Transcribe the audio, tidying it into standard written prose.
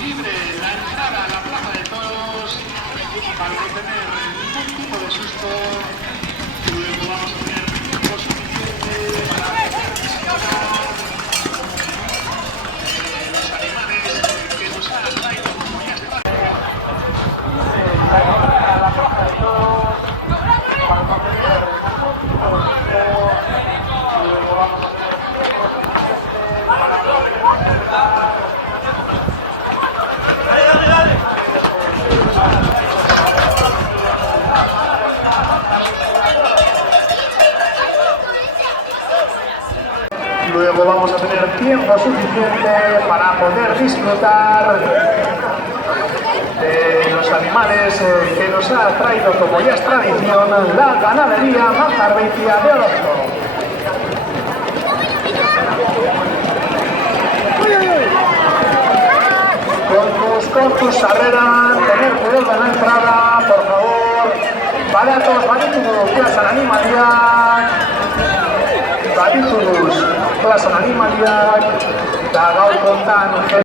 libre la entrada a la plaza de toros para no tener ningún tipo de susto. Luego vamos a tener tiempo suficiente para poder disfrutar los animales que nos ha traído como ya está. A la plaza de toros para no tener ningún tipo de susto. Luego vamos a tener tiempo suficiente para poder disfrutar. Luego vamos a tener tiempo suficiente para poder disfrutar de los animales que nos ha traído, como ya es tradición, la ganadería Mazarbeitia de Orozco. Corpus Herrera, tener cuidado en la entrada, por favor. Baratos, baditudus, plazan animaliak. Baditudus, plazan animaliak. Da gaur kontan